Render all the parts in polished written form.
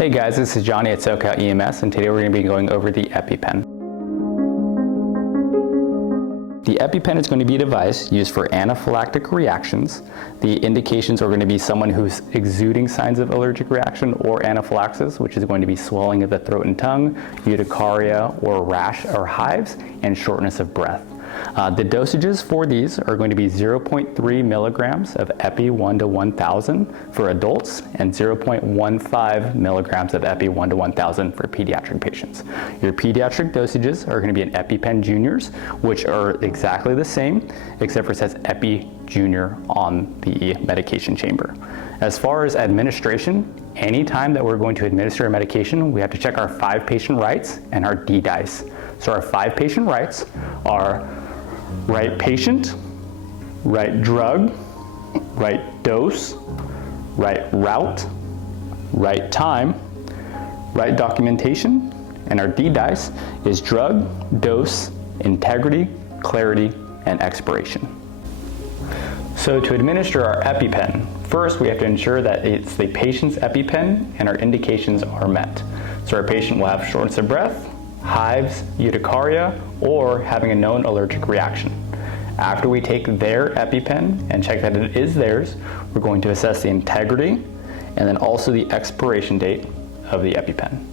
Hey guys, this is Johnny at SoCal EMS, and today we're going to be going over the Epi Pen. The Epi Pen is going to be a device used for anaphylactic reactions. The indications are going to be someone who's exuding signs of allergic reaction or anaphylaxis, which is going to be swelling of the throat and tongue, urticaria or rash or hives, and shortness of breath. The dosages for these are going to be 0.3 milligrams of Epi 1 to 1,000 for adults and 0.15 milligrams of Epi 1 to 1,000 for pediatric patients. Your pediatric dosages are going to be in Epi Pen Juniors, which are exactly the same, except for it says Epi Junior on the medication chamber. As far as administration, anytime that we're going to administer a medication, we have to check our 5 patient rights and our D-dice. So our 5 patient rights are right patient, right drug, right dose, right route, right time, right documentation, and our D-dice is drug, dose, integrity, clarity, and expiration. So to administer our Epi Pen, first we have to ensure that it's the patient's Epi Pen and our indications are met. So our patient will have shortness of breath, hives, urticaria, or having a known allergic reaction. After we take their Epi Pen and check that it is theirs, we're going to assess the integrity and then also the expiration date of the Epi Pen.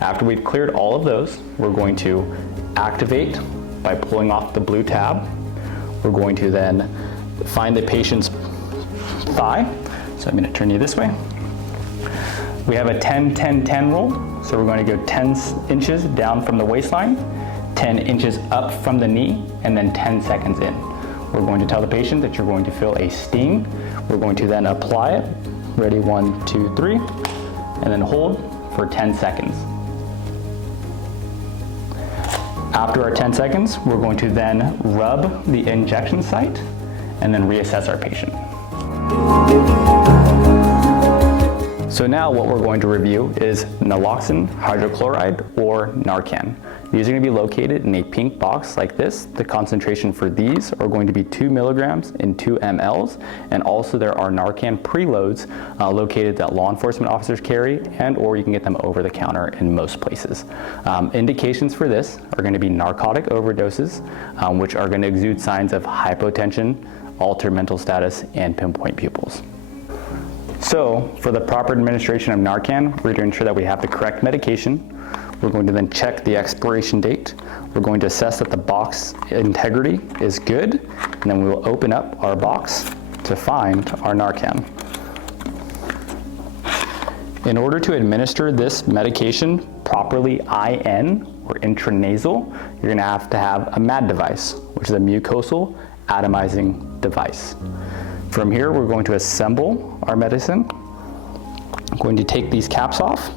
After we've cleared all of those, we're going to activate by pulling off the blue tab. We're going to then find the patient's thigh. So I'm going to turn you this way. We have a 10-10-10 rule. So we're going to go 10 inches down from the waistline, 10 inches up from the knee, and then 10 seconds in. We're going to tell the patient that you're going to feel a sting. We're going to then apply it. Ready, 1, 2, 3, and then hold for 10 seconds. After our 10 seconds, we're going to then rub the injection site and then reassess our patient. So now what we're going to review is naloxone hydrochloride or Narcan. These are going to be located in a pink box like this. The concentration for these are going to be 2 milligrams in 2 mLs, and also there are Narcan preloads located that law enforcement officers carry, and or you can get them over the counter in most places. Indications for this are going to be narcotic overdoses, which are going to exude signs of hypotension, altered mental status, and pinpoint pupils. So for the proper administration of Narcan, we're going to ensure that we have the correct medication. We're going to then check the expiration date. We're going to assess that the box integrity is good, and then we will open up our box to find our Narcan. In order to administer this medication properly IN or intranasal, you're going to have a MAD device, which is a mucosal atomizing device. From here, we're going to assemble our medicine. I'm going to take these caps off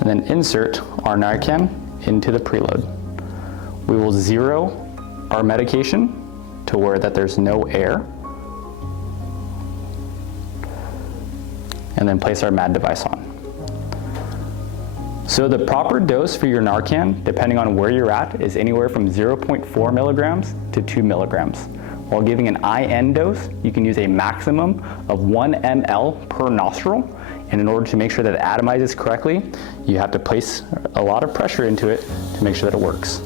and then insert our Narcan into the preload. We will zero our medication to where that there's no air, and then place our MAD device on. So the proper dose for your Narcan, depending on where you're at, is anywhere from 0.4 milligrams to 2 milligrams. While giving an IN dose, you can use a maximum of 1 ml per nostril. And in order to make sure that it atomizes correctly, you have to place a lot of pressure into it to make sure that it works.